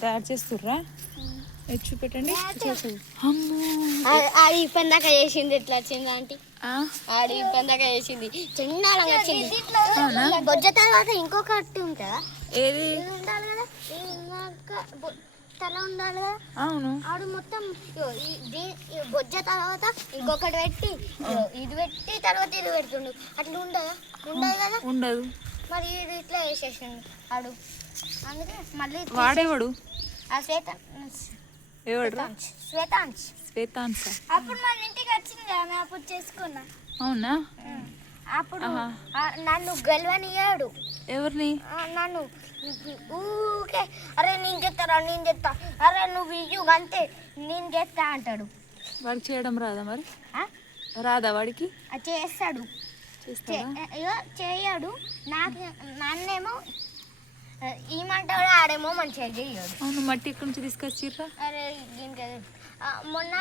తయారు చేస్తుర్రా? చూపెట్టండి. ఆడి పందాక చేసింది ఎట్లా వచ్చింది ఆంటీ? ఆడి పందాక చేసింది చిన్నగా వచ్చింది. బొజ్జ తర్వాత ఇంకొకటి ఉంటుందా? ఏది ఉండాలి కదా, తల ఉండాలి కదా. అవును. ఆడు మొత్తం బొజ్జ తర్వాత ఇంకొకటి పెట్టి ఇది పెట్టి తర్వాత ఇది పెడుతుండు. అట్లా ఉండదా? ఉండదు కదా. ఉండదు. మరి ఇది ఇట్లా వేసేసిండు ఆడు. అందుకే మళ్ళీ వాడేవాడు? ఆ శ్వేతాంశ్ అప్పుడు మన ఇంటికి వచ్చింది కదా, మేము అప్పుడు చేసుకున్నా. అవునా? అప్పుడు నన్ను గెలవనియాడు. ఎవరిని? నన్ను ఊకే అరే నేను చేస్తారా, నేను చేస్తా, అరే నువ్వు ఇయ్యు అంతే నేను చేస్తా అంటాడు. వాడికి చేయడం రాదా? మరి రాదా వాడికి? చేస్తాడు. చేయడు. నన్నేమో ఈమంటాడు, ఆడేమో మంచిగా చేయడు. అవును. మట్టి ఎక్కడి నుంచి తీసుకొచ్చిర్రా? అరే దీనికి మొన్న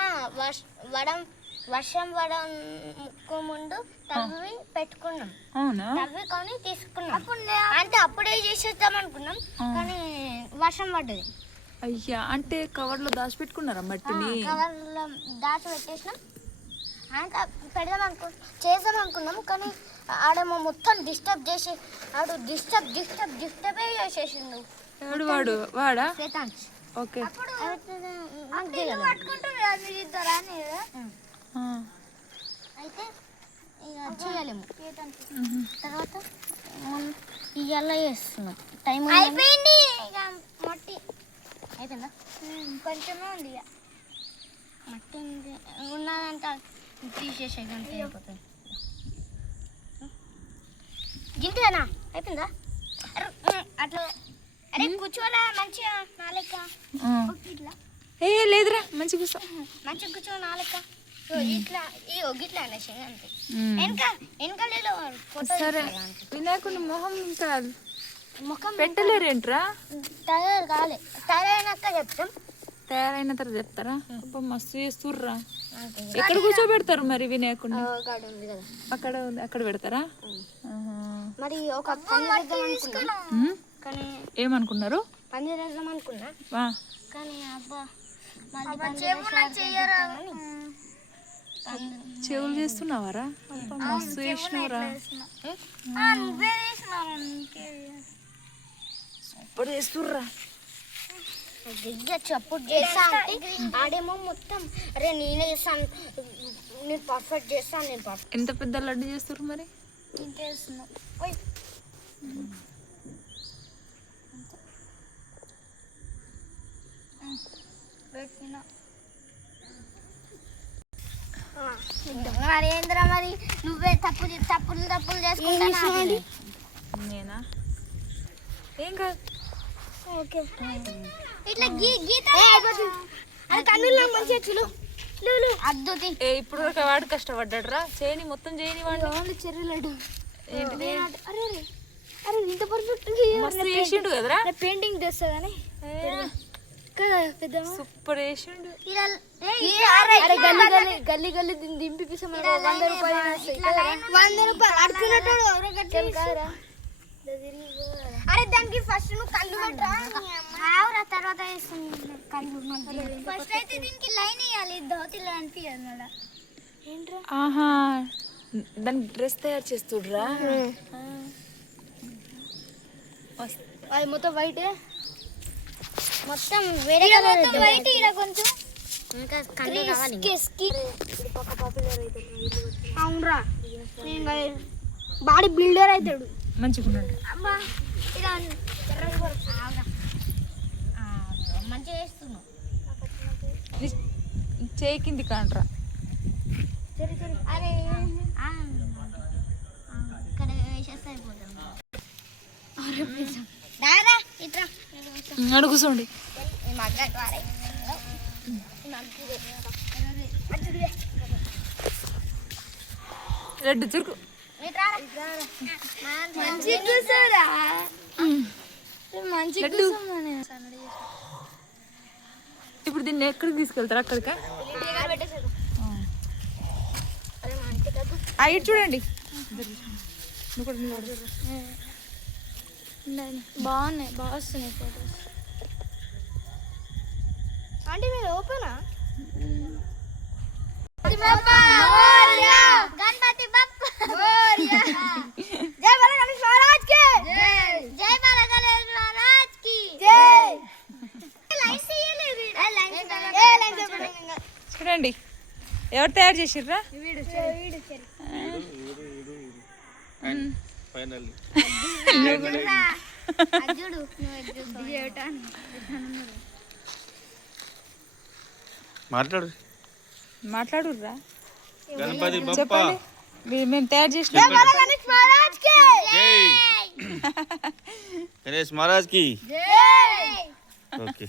వర్షం పడకు ముందు తవ్వి పెట్టుకున్నాం. అవునా? తవ్వి కొని తీసుకున్నాం. అంటే అప్పుడే చేసేద్దాం అనుకున్నాం, కానీ వర్షం పడ్డది. అయ్యా, అంటే కవర్లో దాచిపెట్టుకున్నారా మట్టిని? కవర్లో దాచి పెట్టేసినాం. చేద్దాం అనుకున్నాం, కానీ ఆడేమో మొత్తం డిస్టర్బ్ చేసి ఆడు డిస్టర్బే చేసేసిండు. వాడా? శ్వేతాంశ్. ఓకే. అయితే ఇక చేయలేము. తర్వాత ఇవాళ చేస్తున్నాం. టైం అయిపోయింది. ఇక మట్టి అయిపోయిందా? కొంచెమే ఉంది. ఇక మట్టి ఉన్నదంటే తీసేసే గంట అయిపోతుంది. గింతేనా? అయిపోయిందా? అట్లా అరే కూర్చోరా మంచిగా నా లెక్క. ఏ లేదురా, మంచి కూర్చో. మంచిగా కూర్చో నా లెక్క. ఇట్లా గిట్లా అనేసి అంతే. సరే, వినాయకుడి మొహం ఇంకా పెట్టలేరేంట్రా? తయారు కాలే, తయారైనాక చెప్తాం. తయారైన తర్వాత చెప్తారా? మస్తు చేస్తుర్రా. ఎక్కడ కూర్చోబెడతారు మరి వినాయకుడిని? అక్కడ పెడతారా? మరి ఒక ఏమనుకున్నారు? పందిరేద్దాం అనుకున్నా, కానీ అబ్బా చెవులు చేస్తున్నావారా? మస్తు చేసినవరా. సూపర్ చేస్తుర్రా. సపోర్ట్ చేస్తా అంటే ఆడేమో మొత్తం అరే నేనే చేస్తాను, నేను పర్ఫెక్ట్ చేస్తాను, నేను పర్ఫెక్ట్. ఎంత పెద్ద లడ్డు చేస్తుర్రు మరి? మరి ఏంద్రా, మరి నువ్వే తప్పులు చేసుకుంటా. నేనా? ఏం కాదు. ఓకే. ఇట్లా గీత కన్నుల్లో మంచిగా చూడు. అద్దుతి. ఇప్పుడు వాడు కష్టపడ్డాడు రా. చేయని మొత్తం చేయని వాడు. చెర్రలడ్డు ఏంటిది? అరే అరే ఇంత పర్ఫెక్ట్ చేసిండు కదరా. పెయింటింగ్ చేస్తా కానీ కదా పెద్ద సూపర్ చేసిండు. గల్లీ దింపి 100 రూపాయలు అడుగుతున్నట్టు. అరే దానికి ఫస్ట్ నువ్వు కళ్ళు పెట్టరా, తర్వాత కళ్ళు. ఫస్ట్ అయితే దీనికి లైన్ వేయాలి, దోతిలో అనిపించదు మళ్ళా. ఏంట్రా? ఆహా, దానికి డ్రెస్ తయారు చేస్తుడ్రా. అది మొత్తం వైట్, మొత్తం వేరే కలర్ వైట్. ఇలా కొంచెం ఇంకా కళ్ళు రావాలి. అవునరా, బాడీ బిల్డర్ అవుతాడు. మంచిగా ఉన్నాడు. మంచిగా చేస్తున్నావు. చేయి కింది కాండ్రా. అరే ఇక్కడ వేసేస్తే అయిపోతాం. అడుగు కూర్చోండి. రెడ్డు చురుకు. ఇప్పుడు దీన్ని ఎక్కడికి తీసుకెళ్తారు? అక్కడికా? అవి చూడండి. బాగున్నాయి, బాగా వస్తున్నాయి ఫోటోస్. అంటే మీరు ఓపెనా గణపతి బప్పా జై బాల గణేష్ మహారాజ్ కి జై బాల గణేష్ మహారాజ్ కి జై లైన్స్ చూడండి ఎవరు తయారు చేసిర్రా ఫైనల్ మాట్లాడు మాట్లాడుర్రా గణపతి బప్పా చెప్పండి మేము తయారు చేసిన గణేష్ మహారాజ్ కి జై గణేష్ మహారాజ్ కి జై ఓకే